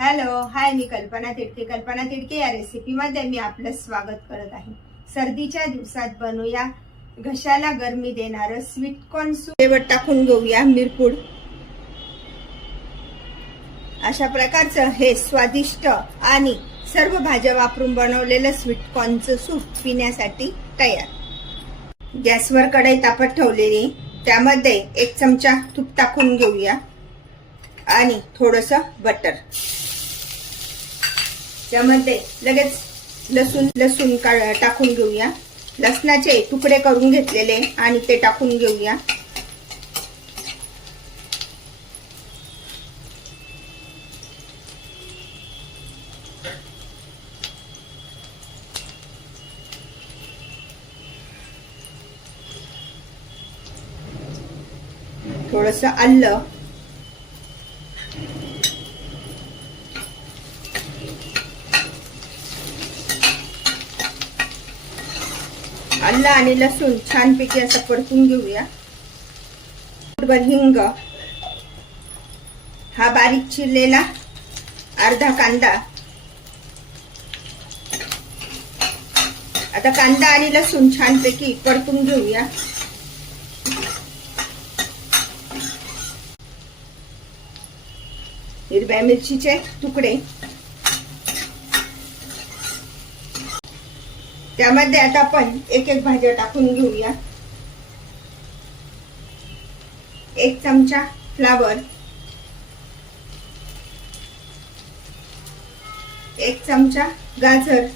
Hello hi मी कल्पना तिडके. कल्पना तिडके या रेसिपीमध्ये मी आपलं स्वागत करत आहे. सर्दीच्या दिवसात बनवूया घशाला गरमी देणारं स्वीट कॉर्न सूप टाकून घेऊया मिरपूड. अशा प्रकारचं हे स्वादिष्ट आणि सर्व भाज्या वापरून बनवलेलं स्वीट कॉर्नचं सूप पिण्यासाठी तयार. गॅसवर कढई तापत ठेवलेली. त्यामध्ये एक चमचा तूप टाकून घेऊया. आणि थोडस बटर त्यामध्ये लगेच लसूण लसूण का- टाकून घेऊया. लसणाचे तुकडे करून घेतलेले आणि ते टाकून घेऊया. थोडस आलं. आलं आणि लसूण छानपैकी असं परतून घेऊया. हिंग. हा बारीक चिरलेला अर्धा कांदा. आता कांदा आणि लसूण छानपैकी परतून घेऊया. हिरव्या मिरचीचे तुकडे. त्यामध्ये आता आपण एक एक भाज्या टाकून घेऊया. एक चमचा फ्लावर. एक चमचा गाजर.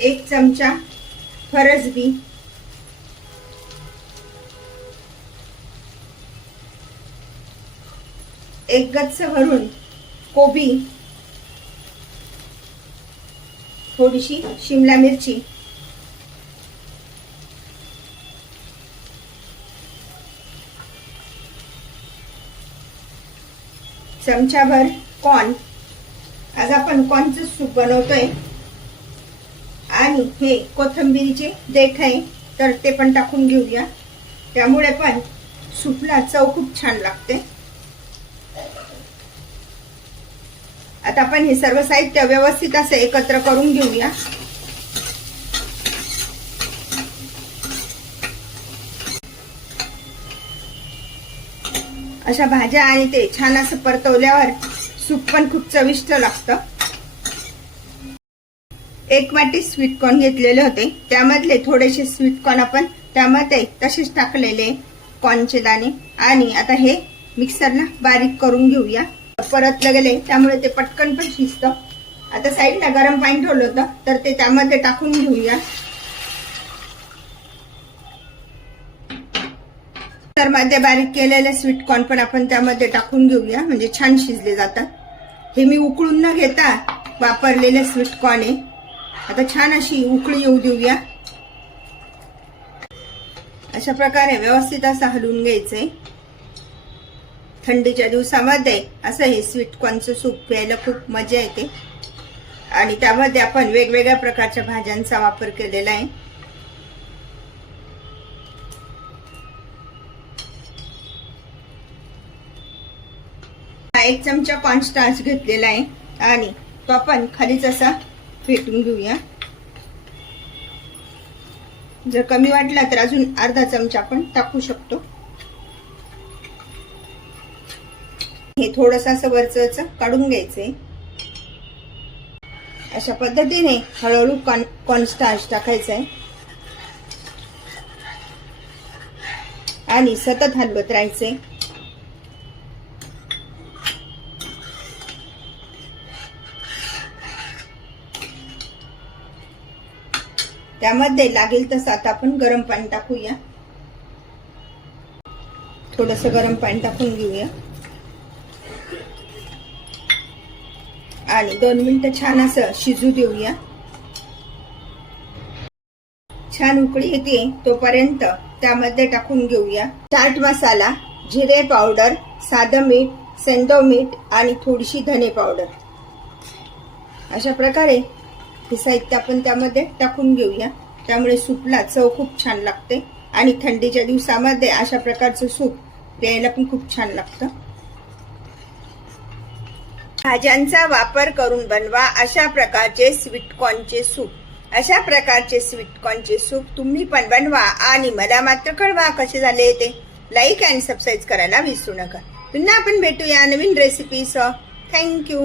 एक चमचा फरसबी. एक गच्च भरून कोबी. थोडीशी शिमला मिरची. चमचाभर कॉर्न आज आपण कॉर्नचं सूप बनवतोय. आणि हे कोथिंबिरीचे देठ आहे तर ते पण टाकून घेऊया. त्यामुळे पण सूपला चव खूप छान लागते. आता आपण हे सर्व साहित्य व्यवस्थित असं एकत्र करून घेऊया. अशा भाज्या आणि ते छान असं परतवल्यावर सूप पण खूप चविष्ट लागतं. एक वाटी स्वीट कॉर्न घेतलेले होते. त्यामधले थोडेसे स्वीट कॉर्न आपण त्यामध्ये तसेच टाकलेले कॉर्नचे दाणे. आणि आता हे मिक्सरला बारीक करून घेऊया. परत गेले. त्यामुळे ते पटकन पण शिजतं. आता साईडला गरम पाणी ठेवलं होतं तर ते त्यामध्ये टाकून घेऊया. तर मध्ये बारीक केलेले स्वीट कॉर्न पण आपण त्यामध्ये टाकून घेऊया म्हणजे छान शिजले जातात. हे मी उकळून न घेता वापरलेले स्वीट कॉर्न आहे. आता छान अशी उकळी येऊ देऊया. अशा प्रकारे व्यवस्थित असं हलवून घ्यायचंय. थंडीच्या दिवसामध्ये असं हे स्वीट कॉर्नचं सूप प्यायला खूप मजा येते. आणि त्यामध्ये आपण वेगवेगळ्या प्रकारच्या भाज्यांचा वापर केलेला आहे. हा एक चमचा कॉर्नस्टार्च घेतलेला आहे. आणि तो आपण खालीच असा फेटून घेऊया. जर कमी वाटला तर अजून अर्धा चमचा आपण टाकू शकतो. हे थोडस असं वरच काढून घ्यायचंय अशा पद्धतीने हळूहळू कॉन कॉर्नस्टार्च टाकायचं आहे आणि सतत हलवत राहायचे. त्यामध्ये लागेल तसं आता आपण गरम पाणी टाकूया. थोडस गरम पाणी टाकून घेऊया. आणि दोन मिनिटं छान असं शिजू देऊया. छान उकळी येते तोपर्यंत त्यामध्ये टाकून घेऊया. चाट मसाला जिरे पावडर साधं मीठ सेंदो मीठ आणि थोडीशी धने पावडर. अशा प्रकारे हे साहित्य आपण त्यामध्ये टाकून घेऊया. त्यामुळे सूपला चव खूप छान लागते आणि थंडीच्या दिवसामध्ये अशा प्रकारचं सूप प्यायला पण खूप छान लागतं. भाज्यांचा वापर करून बनवा अशा प्रकारचे स्वीटकॉर्नचे सूप. अशा प्रकारचे स्वीटकॉर्नचे सूप तुम्ही पण बनवा आणि मला मात्र कळवा कसे झाले ते. लाईक अँड सबस्क्राईब करायला विसरू नका. पुन्हा आपण भेटूया नवीन रेसिपीसह थँक्यू